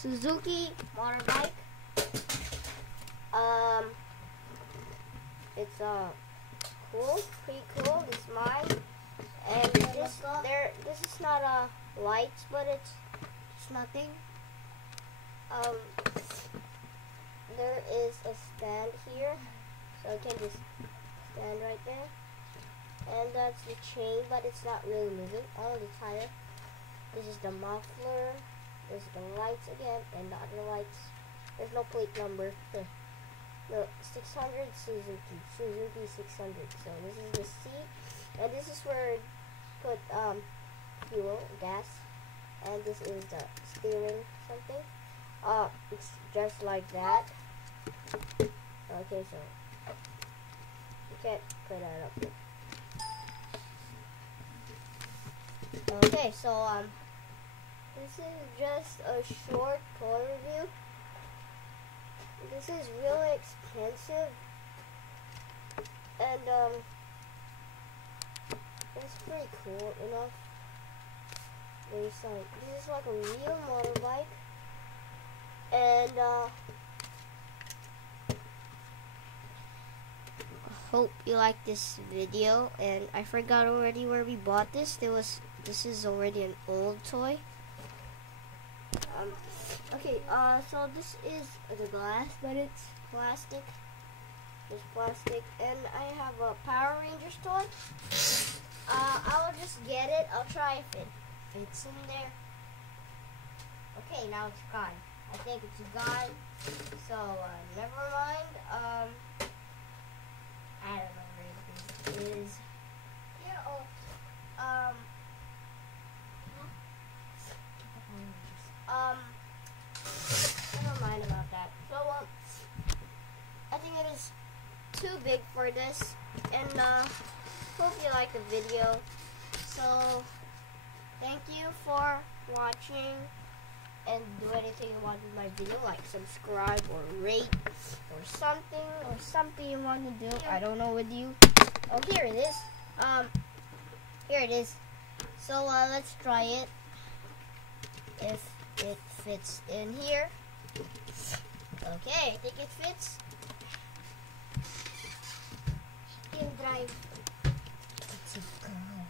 Suzuki motorbike. It's cool, pretty cool. This is mine, and this is not lights, but it's nothing. There is a stand here, so I can just stand right there, and that's the chain, but it's not really moving. Oh, the tire. This is the muffler. There's the lights again, and the other lights. There's no plate number. No, 600 Suzuki 600. So this is the seat, and this is where put fuel, gas, and this is the steering something. It's just like that. Okay, so you can't put that up there. Okay, so this is just a short toy review. This is really expensive, and it's pretty cool enough. This is like a real motorbike, and hope you like this video. And I forgot already where we bought this. This is already an old toy. Okay, so this is the glass, but it's plastic. It's plastic, and I have a Power Rangers toy. I'll just get it. I'll try if it fits in there. Okay, now it's gone. I think it's gone. So never mind. I don't know where it is. Yeah. Never mind about that. So, I think it is too big for this, and hope you like the video. So, thank you for watching, and do anything you want with my video, like subscribe or rate or something you want to do. I don't know with you. Oh, here it is. Here it is. So, let's try it. If it fits in here. Okay, I think it fits. You can drive. It's a girl.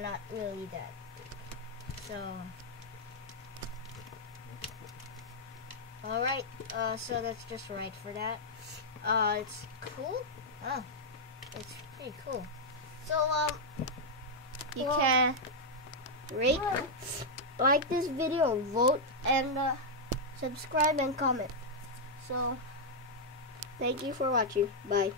Not really that. So, alright, so that's just right for that. It's cool. Oh, it's pretty cool. So, you can rate, like this video, vote, and subscribe and comment. So, thank you for watching. Bye.